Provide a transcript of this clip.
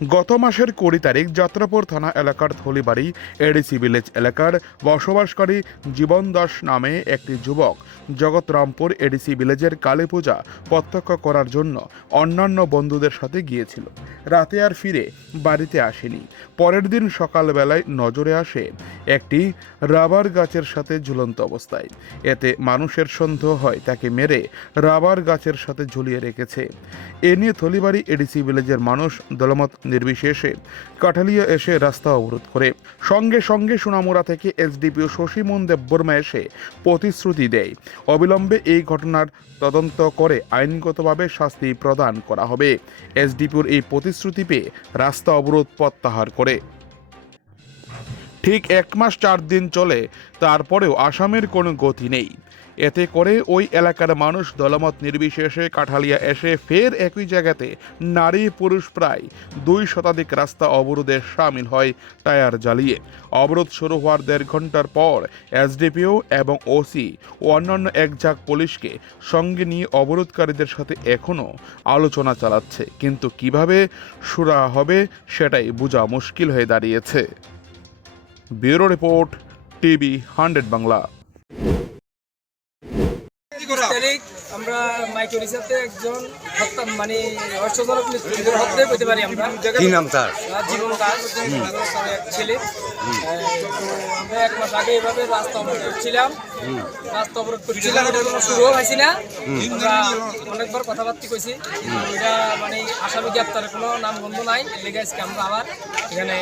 গত মাসের কুড়ি তারিখ যাত্রাপুর থানা এলাকার থলিবাড়ি এডিসি ভিলেজ এলাকার বসবাসকারী জীবন দাস নামে একটি যুবক জগৎরামপুর এডিসি ভিলেজের কালী পূজা প্রত্যক্ষ করার জন্য অন্যান্য বন্ধুদের সাথে গিয়েছিল। রাতে আর ফিরে বাড়িতে আসেনি। পরের দিন সকালবেলায় নজরে আসে একটি রাবার গাছের সাথে ঝুলন্ত অবস্থায়। এতে মানুষের সন্দেহ হয় তাকে মেরে রাবার গাছের সাথে ঝুলিয়ে রেখেছে। এ নিয়ে থলিবাড়ি এডিসি ভিলেজের মানুষ দলমত নির্বিশেষে কাঠালিয়া এসে রাস্তা অবরোধ করে। সঙ্গে সঙ্গে সোনামুড়া থেকে এসডিপিও শশীমন দেববর্মা এসে প্রতিশ্রুতি দেয়। অবিলম্বে এই ঘটনার তদন্ত করে আইনগতভাবে শাস্তি প্রদান করা হবে। এসডিপিওর এই প্রতিশ্রুতি পেয়ে রাস্তা অবরোধ প্রত্যাহার করে। ঠিক এক মাস চার দিন চলে, তারপরেও আসামের কোনো গতি নেই। এতে করে ওই এলাকার মানুষ দলমত নির্বিশেষে কাঠালিয়া এসে ফের একই জায়গাতে নারী পুরুষ প্রায় দুই শতাধিক রাস্তা অবরোধে সামিল হয় টায়ার জ্বালিয়ে। অবরোধ শুরু হওয়ার দেড় ঘণ্টার পর এসডিপিও এবং ওসি ও অন্যান্য এক ঝাঁক পুলিশকে সঙ্গে নিয়ে অবরোধকারীদের সাথে এখনও আলোচনা চালাচ্ছে। কিন্তু কীভাবে সুরা হবে সেটাই বোঝা মুশকিল হয়ে দাঁড়িয়েছে। Bureau report TV hundred Bangla তারিখ আমরা মাইকেল হিসাবে একজন হত্যা মানে রহস্যজনক মৃত্যুর হত্যা করতে পারি আমরা। কি নাম তার জীবন দাস এক ছেলে। আমরা এক মাস আগে এভাবে রাস্তা অবরোধ করছিলাম। রাস্তা অবরোধ করছিলাম এটা কোনো শুরুও হয়েছি না। আমরা অনেকবার কথাবার্তা কইছি। এটা মানে আসামি গ্রেপ্তারের কোনো নাম গন্ধ নাই। লেগে আজকে আমরা আবার এখানে